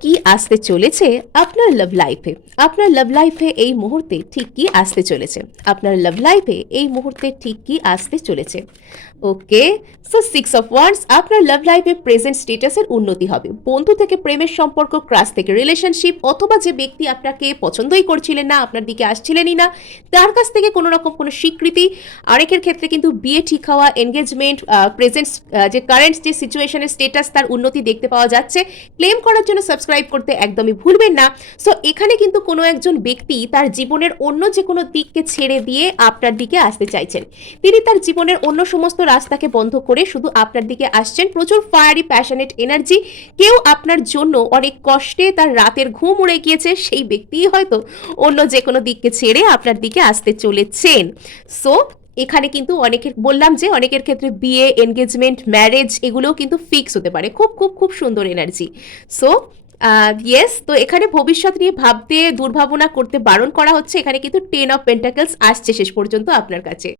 কি আসতে চলেছে আপনার লাভ লাইফে? আপনার লাভ লাইফে এই মুহূর্তে ঠিক কি আসতে চলেছে? আপনার লাভ লাইফে এই মুহূর্তে ঠিক কি আসতে চলেছে? ওকে, সো 6 অফ ওয়ান্ডস, আপনার লাভ লাইফে প্রেজেন্ট স্ট্যাটাসের উন্নতি হবে। বন্ধু থেকে প্রেমের সম্পর্ক, ক্রাশ থেকে রিলেশনশিপ, অথবা যে ব্যক্তি আপনাকে পছন্দই করছিলেন না, আপনার দিকে আসছিলেনই না, তার কাছ থেকে কোনো রকম কোনো স্বীকৃতি। অনেকের ক্ষেত্রে কিন্তু বিয়ে ঠিক হওয়া, এনগেজমেন্ট, প্রেজেন্ট যে কারেন্ট যে সিচুয়েশনের স্ট্যাটাস, তার উন্নতি দেখতে পাওয়া যাচ্ছে। ক্লেম করার জন্য সাবস্ক্রাইব করতে একদমই ভুলবেন না। সো এখানে কিন্তু কোনো একজন ব্যক্তি তার জীবনের অন্য যে কোনো দিককে ছেড়ে দিয়ে আপনার দিকে আসতে চাইছেন। তিনি তার জীবনের অন্য সমস্ত রাস্তাকে বন্ধ করে শুধু আপনার দিকে আসছেন। প্রচুর ফায়ারি প্যাশনেট এনার্জি। কেউ আপনার জন্য অনেক কষ্টে তার রাতের ঘুম উড়ে গিয়েছে, সেই ব্যক্তিই হয়তো অন্য যে কোনো দিককে ছেড়ে আপনার দিকে আসতে চলেছেন। সো এখানে কিন্তু অনেকের বললাম যে অনেকের ক্ষেত্রে বিয়ে, এনগেজমেন্ট, ম্যারেজ এগুলোও কিন্তু ফিক্স হতে পারে। খুব খুব খুব সুন্দর এনার্জি। সো ইয়েস, তো এখানে ভবিষ্যৎ নিয়ে ভাবতে, দুর্ভাবনা করতে বারণ করা হচ্ছে। এখানে কিন্তু 10 অফ পেন্টাকলস আসছে শেষ পর্যন্ত আপনার কাছে।